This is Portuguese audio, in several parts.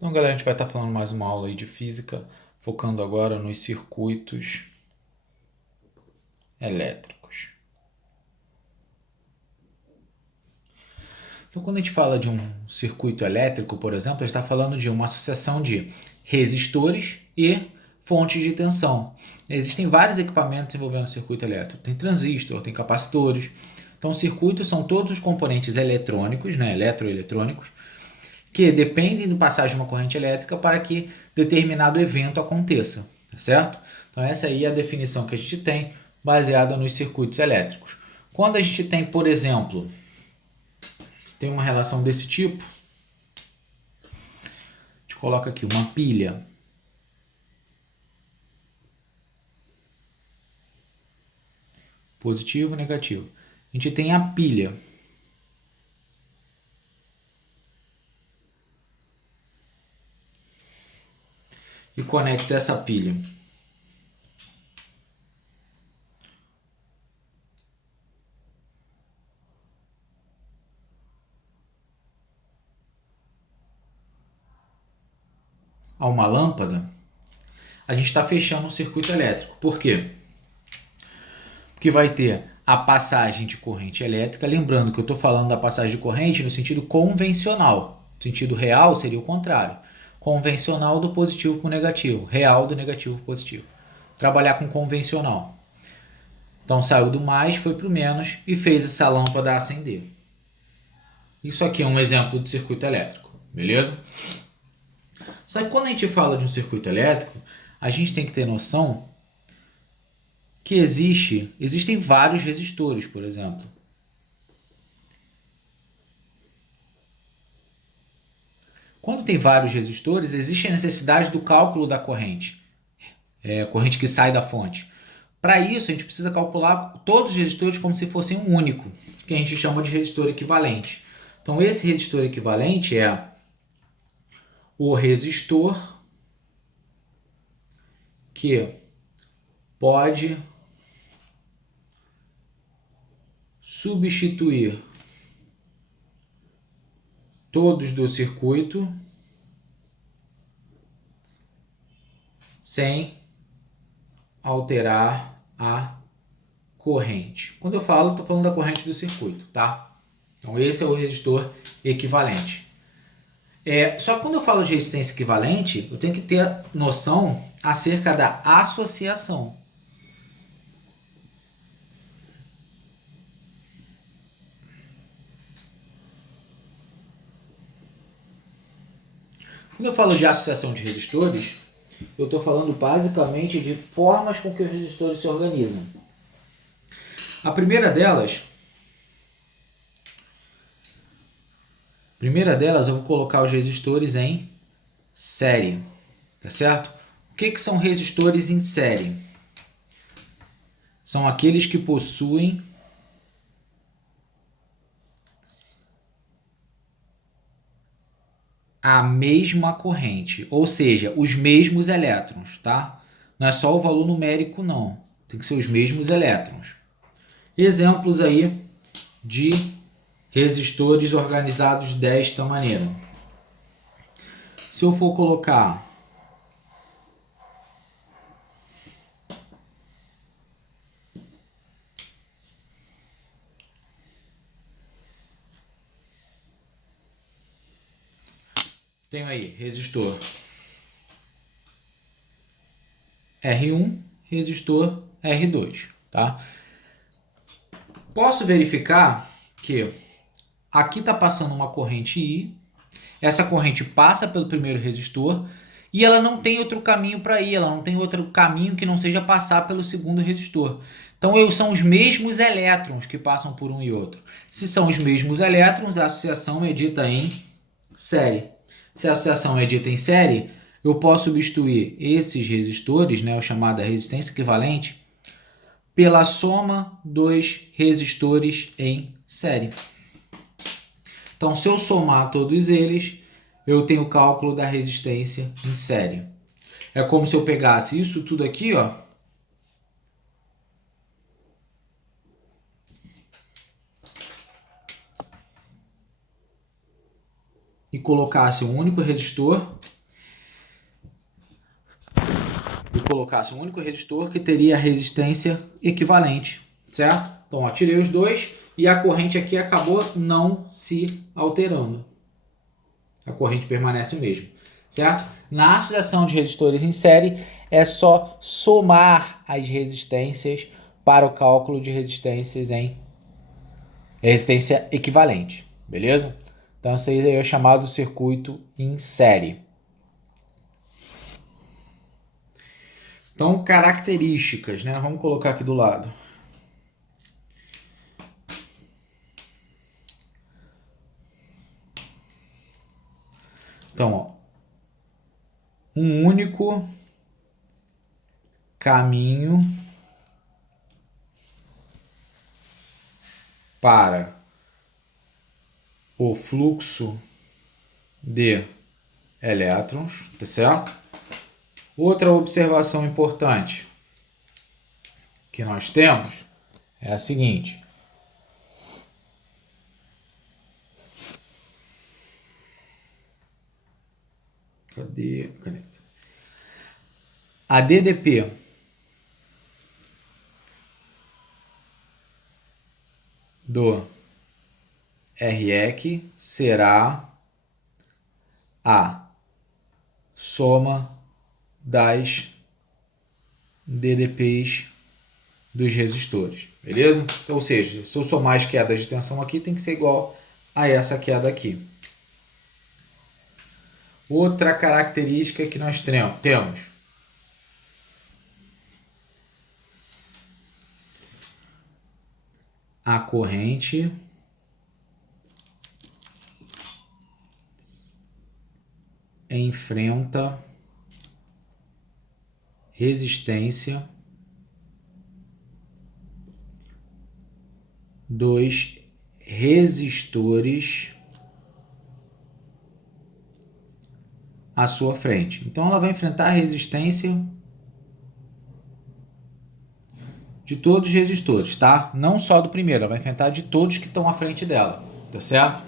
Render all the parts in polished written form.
Então, galera, a gente vai estar falando mais uma aula aí de física, focando agora nos circuitos elétricos. Então, quando a gente fala de um circuito elétrico, por exemplo, a gente está falando de uma associação de resistores e fontes de tensão. Existem vários equipamentos envolvendo o circuito elétrico. Tem transistor, tem capacitores. Então, circuitos são todos os componentes eletrônicos, eletroeletrônicos, que dependem da passagem de uma corrente elétrica para que determinado evento aconteça, tá certo? Então essa aí é a definição que a gente tem baseada nos circuitos elétricos. Quando a gente tem, por exemplo, tem uma relação desse tipo, a gente coloca aqui uma pilha. Positivo e negativo. A gente tem a pilha. E conecta essa pilha a uma lâmpada, a gente está fechando um circuito elétrico. Por quê? Porque vai ter a passagem de corrente elétrica. Lembrando que eu estou falando da passagem de corrente no sentido convencional. No sentido real seria o contrário. Convencional do positivo para o negativo. Real do negativo para o positivo. Trabalhar com convencional. Então saiu do mais, foi para o menos e fez essa lâmpada acender. Isso aqui é um exemplo de circuito elétrico. Beleza? Só que quando a gente fala de um circuito elétrico, a gente tem que ter noção que existem vários resistores, por exemplo. Quando tem vários resistores, existe a necessidade do cálculo da corrente, corrente que sai da fonte. Para isso, a gente precisa calcular todos os resistores como se fossem um único, que a gente chama de resistor equivalente. Então, esse resistor equivalente é o resistor que pode substituir todos do circuito sem alterar a corrente. Quando eu falo, estou falando da corrente do circuito, tá? Então esse é o resistor equivalente. Só que quando eu falo de resistência equivalente, eu tenho que ter noção acerca da associação. Quando eu falo de associação de resistores, eu estou falando basicamente de formas com que os resistores se organizam. A primeira delas eu vou colocar os resistores em série, tá certo? O que são resistores em série? São aqueles que possuem a mesma corrente, ou seja, os mesmos elétrons, tá? Não é só o valor numérico, não. Tem que ser os mesmos elétrons. Exemplos aí de resistores organizados desta maneira. Se eu for colocar tenho aí resistor R1, resistor R2, tá? Posso verificar que aqui está passando uma corrente I, essa corrente passa pelo primeiro resistor e ela não tem outro caminho para ir, ela não tem outro caminho que não seja passar pelo segundo resistor. Então são os mesmos elétrons que passam por um e outro. Se são os mesmos elétrons, a associação é dita em série. Se a associação é dita em série, eu posso substituir esses resistores, o chamado resistência equivalente, pela soma dos resistores em série. Então, se eu somar todos eles, eu tenho o cálculo da resistência em série. É como se eu pegasse isso tudo aqui, ó, e colocasse um único resistor e colocasse um único resistor que teria resistência equivalente, certo? Então, ó, tirei os dois e a corrente aqui acabou não se alterando. A corrente permanece o mesmo, certo? Na associação de resistores em série, é só somar as resistências para o cálculo de resistências em resistência equivalente, beleza? Então, isso aí é chamado circuito em série. Então, características, né? Vamos colocar aqui do lado. Então, ó, um único caminho para o fluxo de elétrons, tá certo? Outra observação importante que nós temos é a seguinte. Cadê a caneta? A DDP do REC será a soma das DDPs dos resistores, beleza? Então, ou seja, se eu somar as quedas de tensão aqui, tem que ser igual a essa queda aqui. Outra característica que nós temos a corrente enfrenta resistência dos resistores à sua frente. Então ela vai enfrentar a resistência de todos os resistores, tá? Não só do primeiro, ela vai enfrentar de todos que estão à frente dela, tá certo?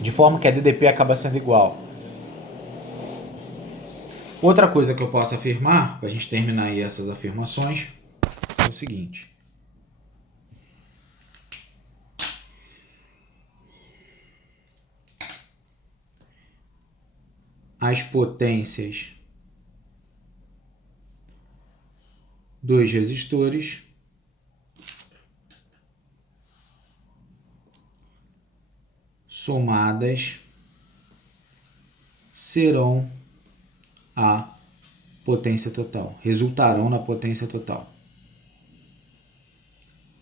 De forma que a DDP acaba sendo igual. Outra coisa que eu posso afirmar, para a gente terminar aí essas afirmações, é o seguinte. As potências dos resistores somadas serão a potência total, resultarão na potência total.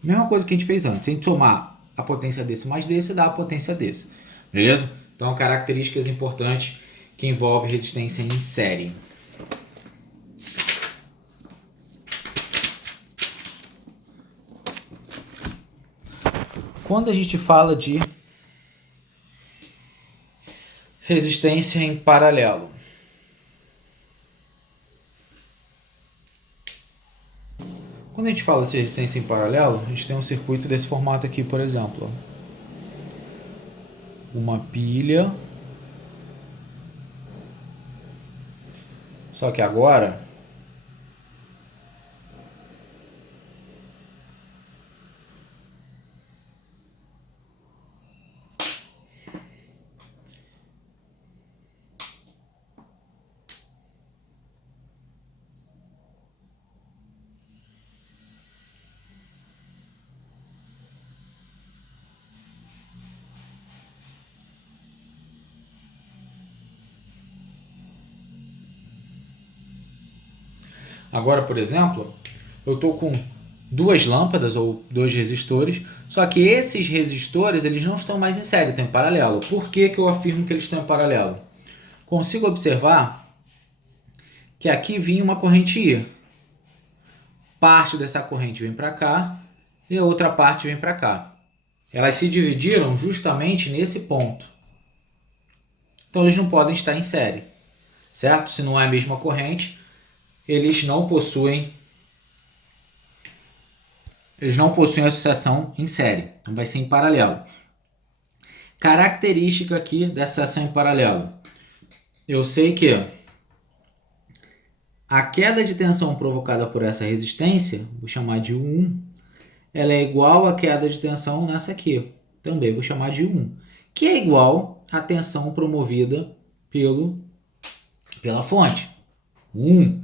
Mesma coisa que a gente fez antes, se a gente somar a potência desse mais desse, dá a potência desse, beleza? Então, características importantes que envolvem resistência em série. Quando a gente fala de resistência em paralelo, quando a gente fala de resistência em paralelo, a gente tem um circuito desse formato aqui, por exemplo. Uma pilha. Só que agora Agora, por exemplo, eu estou com duas lâmpadas ou dois resistores, só que esses resistores eles não estão mais em série, estão em paralelo. Por que que eu afirmo que eles estão em paralelo? Consigo observar que aqui vinha uma corrente I. Parte dessa corrente vem para cá e a outra parte vem para cá. Elas se dividiram justamente nesse ponto. Então eles não podem estar em série, certo? Se não é a mesma corrente, eles não possuem associação em série, então vai ser em paralelo. Característica aqui dessa associação em paralelo. Eu sei que a queda de tensão provocada por essa resistência, vou chamar de U1, ela é igual à queda de tensão nessa aqui, também vou chamar de U1, que é igual à tensão promovida pela fonte, 1.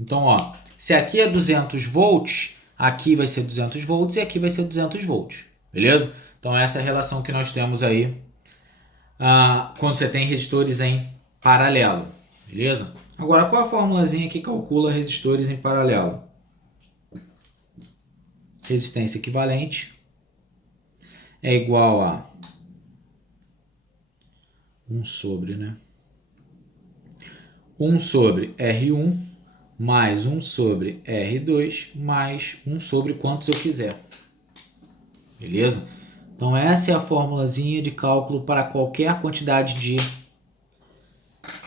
Então, ó, se aqui é 200 volts, aqui vai ser 200 volts e aqui vai ser 200 volts, beleza? Então, essa é a relação que nós temos aí quando você tem resistores em paralelo, beleza? Agora, qual a formulazinha que calcula resistores em paralelo? Resistência equivalente é igual a 1 sobre, né? 1 sobre R1 mais 1 sobre R2 mais 1 sobre quantos eu quiser. Beleza? Então essa é a formulazinha de cálculo para qualquer quantidade de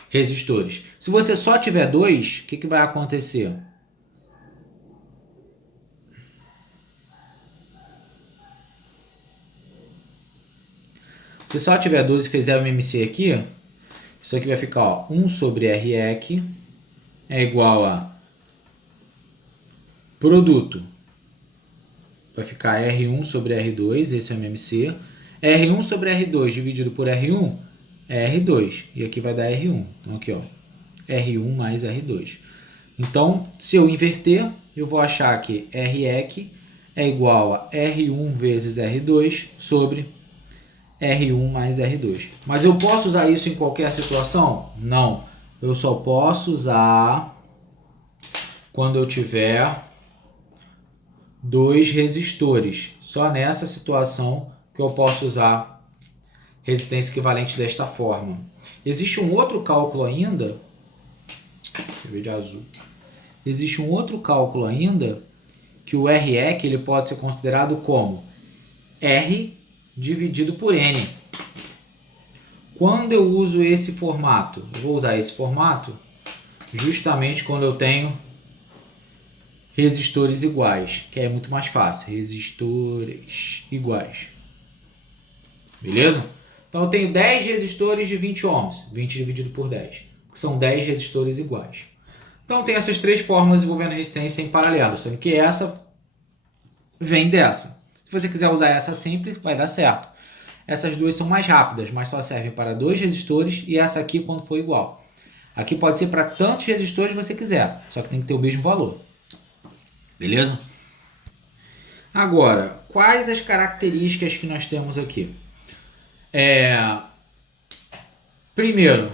resistores. Se você só tiver 2, o que vai acontecer? Se só tiver 2 e fizer o MMC aqui, isso aqui vai ficar, ó, 1 sobre REC é igual a produto. Vai ficar R1 sobre R2, esse é o MMC. R1 sobre R2 dividido por R1 é R2. E aqui vai dar R1. Então aqui, ó, R1 mais R2. Então, se eu inverter, eu vou achar que REC é igual a R1 vezes R2 sobre R1 mais R2. Mas eu posso usar isso em qualquer situação? Não. Eu só posso usar quando eu tiver 2 resistores. Só nessa situação que eu posso usar resistência equivalente desta forma. Existe um outro cálculo ainda. Deixa eu ver de azul. Existe um outro cálculo ainda que o REC ele pode ser considerado como R dividido por N. Quando eu uso esse formato? Eu vou usar esse formato justamente quando eu tenho resistores iguais, que é muito mais fácil. Resistores iguais. Beleza? Então eu tenho 10 resistores de 20 ohms. 20 dividido por 10. Que são 10 resistores iguais. Então tem essas 3 fórmulas envolvendo resistência em paralelo. Sendo que essa vem dessa. Se você quiser usar essa sempre, vai dar certo. Essas duas são mais rápidas, mas só servem para 2 resistores. E essa aqui quando for igual. Aqui pode ser para tantos resistores você quiser. Só que tem que ter o mesmo valor. Beleza? Agora, quais as características que nós temos aqui? Primeiro,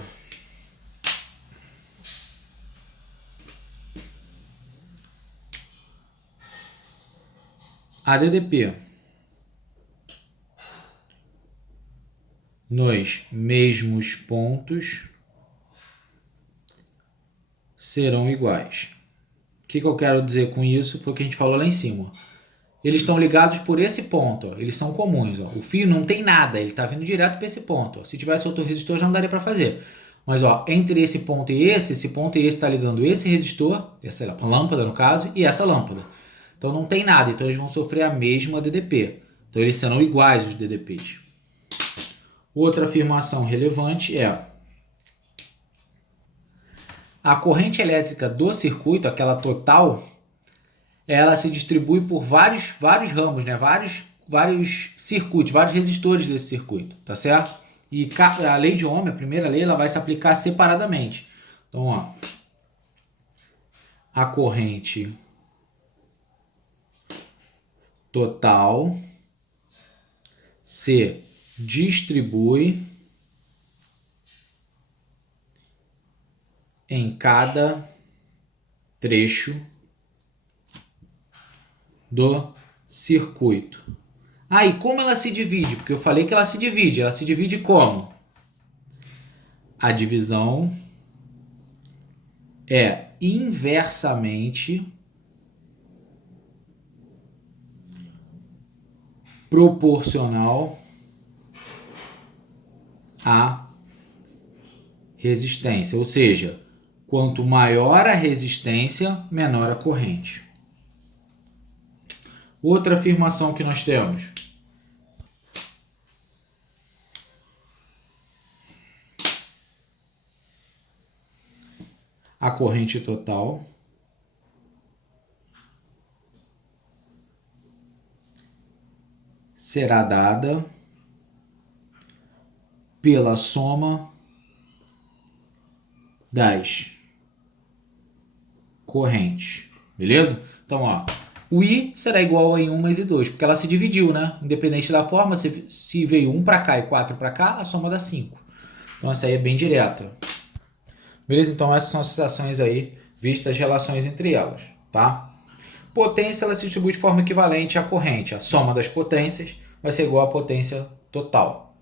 a DDP nos mesmos pontos serão iguais. O que eu quero dizer com isso foi o que a gente falou lá em cima. Eles estão ligados por esse ponto, ó. Eles são comuns. Ó. O fio não tem nada, ele está vindo direto para esse ponto. Ó. Se tivesse outro resistor já não daria para fazer. Mas ó, entre esse ponto e esse ponto e esse está ligando esse resistor, essa lâmpada no caso, e essa lâmpada. Então não tem nada, então eles vão sofrer a mesma DDP. Então eles serão iguais os DDPs. Outra afirmação relevante é a corrente elétrica do circuito, aquela total, ela se distribui por vários ramos, né? Vários circuitos, vários resistores desse circuito, tá certo? E a lei de Ohm, a primeira lei, ela vai se aplicar separadamente. Então, ó, a corrente total se distribui em cada trecho do circuito. E como ela se divide? Porque eu falei que ela se divide. Ela se divide como? A divisão é inversamente proporcional à resistência. Ou seja, quanto maior a resistência, menor a corrente. Outra afirmação que nós temos. a corrente total será dada pela soma das correntes, beleza? Então, ó, o I será igual a I1 mais I2, porque ela se dividiu, né? Independente da forma, se veio 1 para cá e 4 para cá, a soma dá 5. Então, essa aí é bem direta. Beleza? Então, essas são as associações aí, vistas as relações entre elas, tá? Potência, ela se distribui de forma equivalente à corrente. A soma das potências vai ser igual à potência total.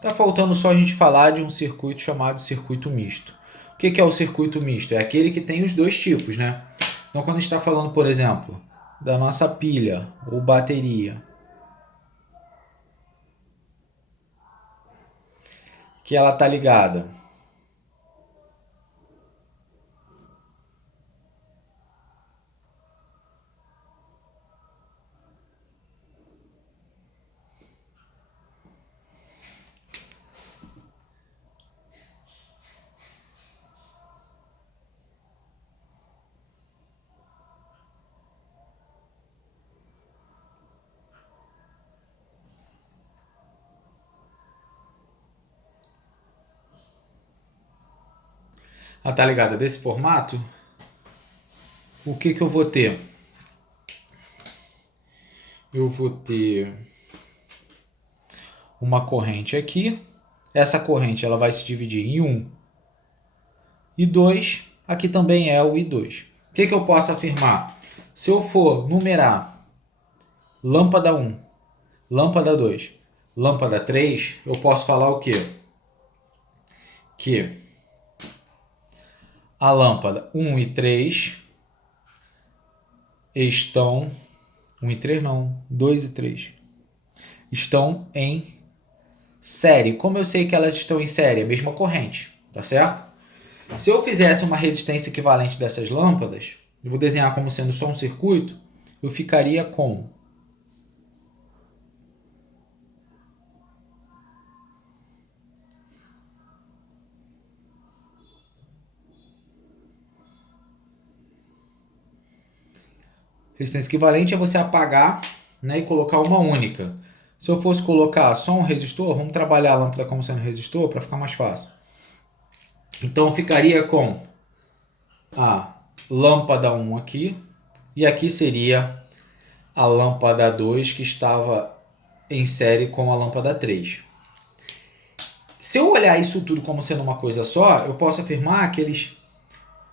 Tá faltando só a gente falar de um circuito chamado circuito misto. O que é o circuito misto? É aquele que tem os dois tipos, né? Então, quando a gente está falando, por exemplo, da nossa pilha ou bateria, que ela está ligada desse formato, o que eu vou ter? Eu vou ter uma corrente aqui. Essa corrente ela vai se dividir em 1 e 2. Aqui também é o I2. O que eu posso afirmar? Se eu for numerar lâmpada 1, lâmpada 2, lâmpada 3, eu posso falar o quê? Que a lâmpada 1 e 3 estão... 1 e 3 não, 2 e 3. Estão em série. Como eu sei que elas estão em série? A mesma corrente, tá certo? Se eu fizesse uma resistência equivalente dessas lâmpadas, eu vou desenhar como sendo só um circuito, eu ficaria com resistência equivalente é você apagar, né, e colocar uma única. Se eu fosse colocar só um resistor, vamos trabalhar a lâmpada como sendo resistor para ficar mais fácil. Então eu ficaria com a lâmpada 1 aqui, e aqui seria a lâmpada 2 que estava em série com a lâmpada 3. Se eu olhar isso tudo como sendo uma coisa só, eu posso afirmar que eles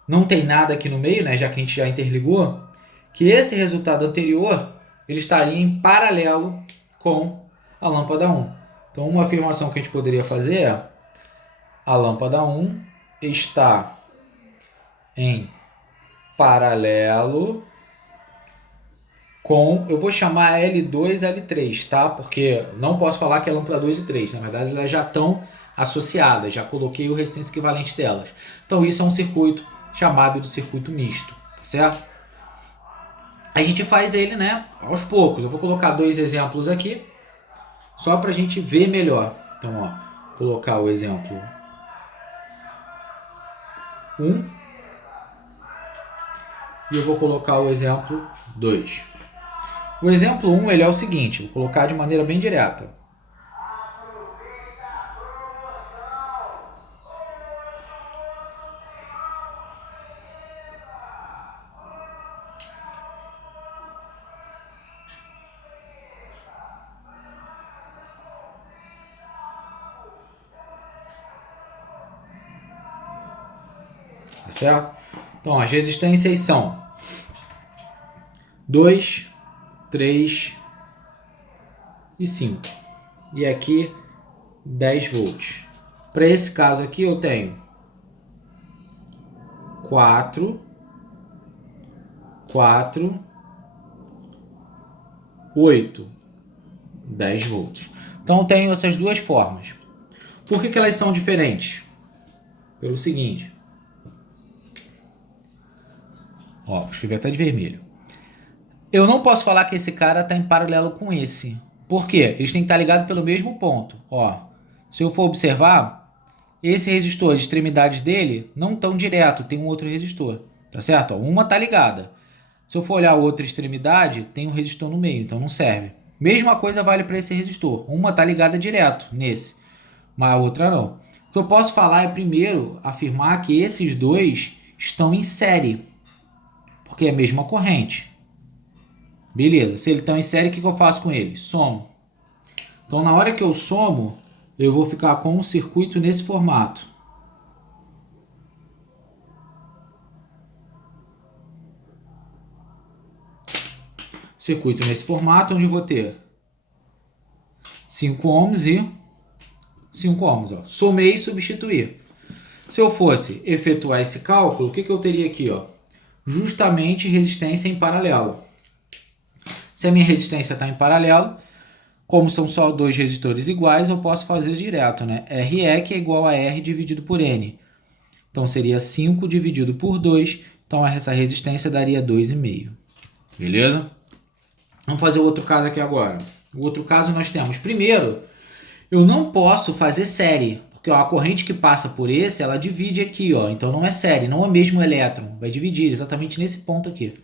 não tem nada aqui no meio, né, já que a gente já interligou, que esse resultado anterior ele estaria em paralelo com a lâmpada 1. Então, uma afirmação que a gente poderia fazer é: a lâmpada 1 está em paralelo com... Eu vou chamar L2 e L3, tá? Porque não posso falar que é lâmpada 2 e 3. Na verdade, elas já estão associadas. Já coloquei o resistência equivalente delas. Então, isso é um circuito chamado de circuito misto, certo? A gente faz ele, né, aos poucos. Eu vou colocar 2 exemplos aqui, só para a gente ver melhor. Então, ó, colocar o exemplo 1 e eu vou colocar o exemplo 2. O exemplo 1 ele é o seguinte, vou colocar de maneira bem direta. Tá certo? Então, as resistências são 2, 3 e 5. E aqui 10 volts. Para esse caso aqui eu tenho 4, 8, 10 volts. Então eu tenho essas duas formas. Por que elas são diferentes? Pelo seguinte. Ó, vou escrever até de vermelho. Eu não posso falar que esse cara está em paralelo com esse. Por quê? Eles têm que estar ligados pelo mesmo ponto. Ó, se eu for observar, esse resistor, as extremidades dele não estão direto, tem um outro resistor, tá certo? Ó, uma tá ligada. Se eu for olhar a outra extremidade, tem um resistor no meio, então não serve. Mesma coisa vale para esse resistor. Uma tá ligada direto nesse, mas a outra não. O que eu posso falar é, primeiro, afirmar que esses dois estão em série, porque é a mesma corrente. Beleza, se eles estão em série, o que eu faço com eles? Somo. Então, na hora que eu somo, eu vou ficar com um circuito nesse formato. Circuito nesse formato, onde eu vou ter 5 ohms e 5 ohms. Ó. Somei e substituí. Se eu fosse efetuar esse cálculo, o que eu teria aqui? Ó? Justamente resistência em paralelo. Se a minha resistência está em paralelo, como são só dois resistores iguais, eu posso fazer direto, né? RE que é igual a R dividido por N. Então seria 5 dividido por 2. Então essa resistência daria 2,5. Beleza? Vamos fazer o outro caso aqui agora. O outro caso nós temos, primeiro, eu não posso fazer série, porque ó, a corrente que passa por esse, ela divide aqui, ó. Então não é série, não é o mesmo elétron, vai dividir exatamente nesse ponto aqui.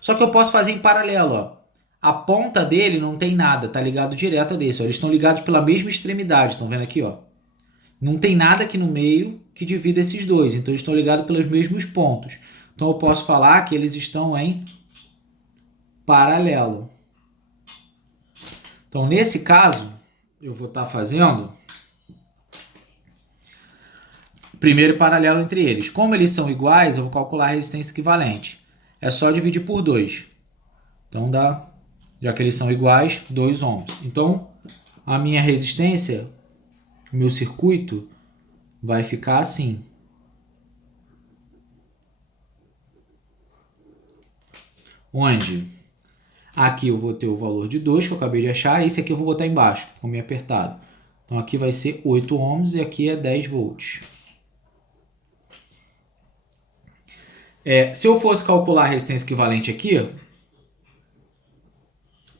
Só que eu posso fazer em paralelo, ó. A ponta dele não tem nada, tá ligado direto desse, ó. Eles estão ligados pela mesma extremidade, estão vendo aqui, ó. Não tem nada aqui no meio que divida esses dois, então eles estão ligados pelos mesmos pontos. Então eu posso falar que eles estão em paralelo. Então, nesse caso, eu vou estar fazendo primeiro paralelo entre eles. Como eles são iguais, eu vou calcular a resistência equivalente. É só dividir por 2. Então, dá, já que eles são iguais, 2 ohms. Então, a minha resistência, o meu circuito, vai ficar assim. Onde aqui eu vou ter o valor de 2, que eu acabei de achar, esse aqui eu vou botar embaixo, que ficou meio apertado. Então aqui vai ser 8 ohms e aqui é 10 volts. Se eu fosse calcular a resistência equivalente aqui,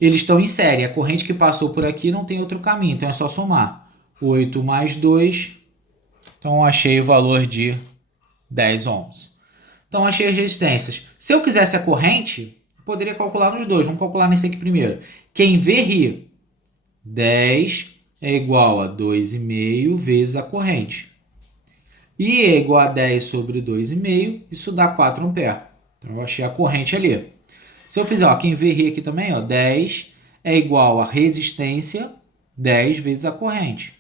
eles estão em série. A corrente que passou por aqui não tem outro caminho, então é só somar. 8 mais 2, então eu achei o valor de 10 ohms. Então achei as resistências. Se eu quisesse a corrente, poderia calcular nos dois. Vamos calcular nesse aqui primeiro. Quem vê, ri. 10 é igual a 2,5 vezes a corrente. I é igual a 10 sobre 2,5, isso dá 4 amperes. Então eu achei a corrente ali. Se eu fizer, ó, quem vê, ri aqui também, ó, 10 é igual a resistência 10 vezes a corrente.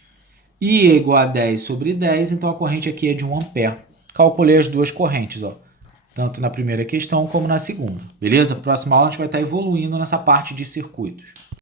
I é igual a 10 sobre 10, então a corrente aqui é de 1 ampere. Calculei as duas correntes, ó. Tanto na primeira questão como na segunda. Beleza? Próxima aula a gente vai estar evoluindo nessa parte de circuitos.